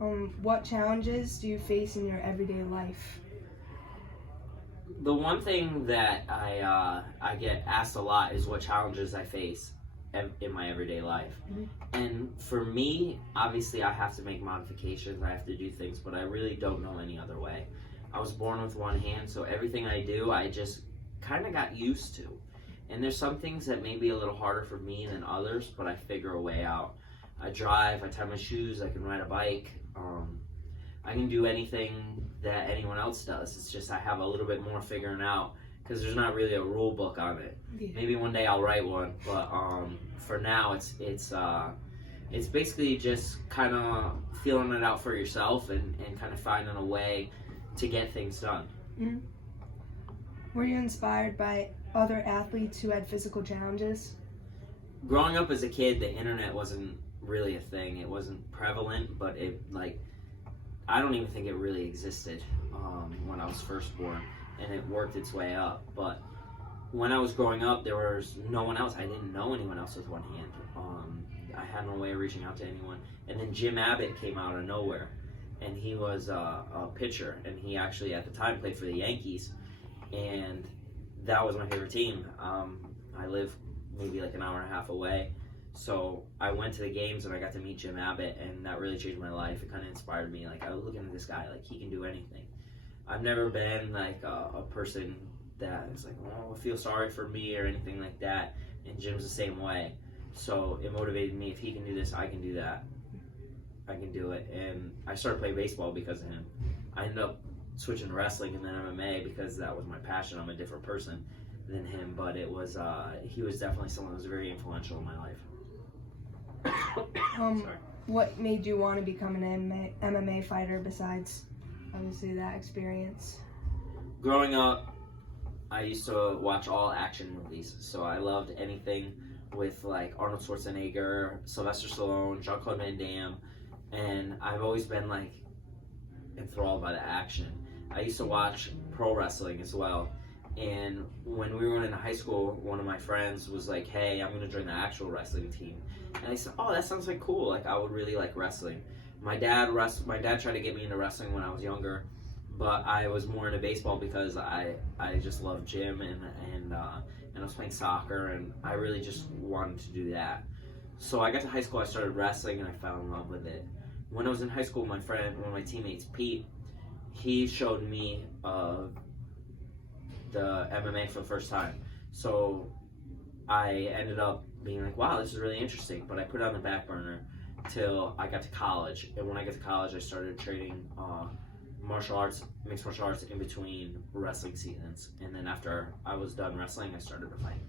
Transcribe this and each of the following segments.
What challenges do you face in your everyday life? The one thing that I get asked a lot is what challenges I face in my everyday life. Mhm. And for me, obviously I have to make modifications, I have to do things, but I really don't know any other way. I was born with one hand, so everything I do, I just kind of got used to. And there's some things that may be a little harder for me than others, but I figure a way out. I drive, I tie my shoes, I can ride a bike. I can do anything that anyone else does. It's just I have a little bit more figuring out because there's not really a rule book on it. Yeah. Maybe one day I'll write one, but for now it's basically just kind of feeling it out for yourself and kind of finding a way to get things done. Mm-hmm. Were you inspired by other athletes who had physical challenges? Growing up as a kid, the internet wasn't really a thing. It wasn't prevalent, but I don't even think it really existed when I was first born, and it worked its way up. But when I was growing up, there was no one else. I didn't know anyone else with one hand. I had no way of reaching out to anyone. And then Jim Abbott came out of nowhere, and he was a pitcher, and he actually at the time played for the Yankees, and that was my favorite team. I live maybe like an hour and a half away. So I went to the games and I got to meet Jim Abbott, and that really changed my life. It kind of inspired me. Like, I was looking at this guy, like, he can do anything. I've never been like a person that is like, oh, feel sorry for me or anything like that. And Jim's the same way. So it motivated me. If he can do this, I can do that. I can do it. And I started playing baseball because of him. I ended up switching to wrestling and then MMA because that was my passion. I'm a different person than him, but it was he was definitely someone that was very influential in my life. What made you want to become an MMA fighter besides obviously that experience? Growing up, I used to watch all action movies, so I loved anything with like Arnold Schwarzenegger, Sylvester Stallone, Jean-Claude Van Damme, and I've always been like enthralled by the action. I used to watch pro wrestling as well. And when we were in high school, one of my friends was like, hey, I'm going to join the actual wrestling team. And I said, oh, that sounds like cool. Like, I would really like wrestling. My dad tried to get me into wrestling when I was younger, but I was more into baseball because I just loved gym and I was playing soccer, and I really just wanted to do that. So I got to high school, I started wrestling, and I fell in love with it. When I was in high school, one of my teammates, Pete, he showed me the MMA for the first time. So I ended up being like, wow, this is really interesting, but I put it on the back burner till I got to college. And when I got to college, I started training mixed martial arts in between wrestling seasons. And then after I was done wrestling, I started to fight.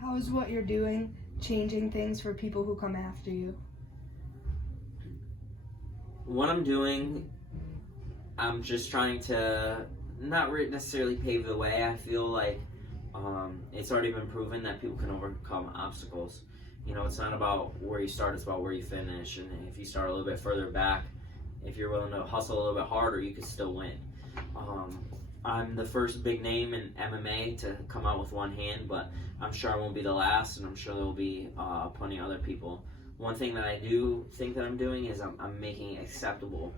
How is what you're doing changing things for people who come after you? What I'm doing, I'm just trying to not necessarily pave the way. I feel like it's already been proven that people can overcome obstacles. You know, it's not about where you start, it's about where you finish. And if you start a little bit further back, if you're willing to hustle a little bit harder, you can still win. I'm the first big name in MMA to come out with one hand, but I'm sure I won't be the last, and I'm sure there will be plenty of other people. One thing that I do think that I'm doing is I'm making it acceptable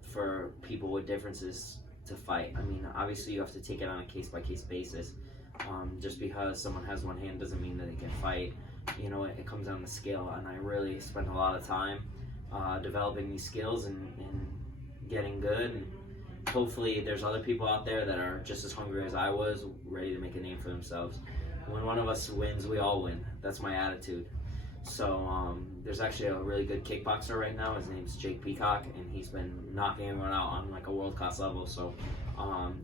for people with differences to fight. I mean, obviously you have to take it on a case-by-case basis. Just because someone has one hand doesn't mean that they can fight. You know, it comes down to skill, and I really spent a lot of time developing these skills and getting good. And hopefully there's other people out there that are just as hungry as I was, ready to make a name for themselves. When one of us wins, we all win. That's my attitude. So there's actually a really good kickboxer right now. His name's Jake Peacock, and he's been knocking everyone out on like a world-class level. So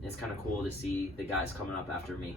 it's kind of cool to see the guys coming up after me.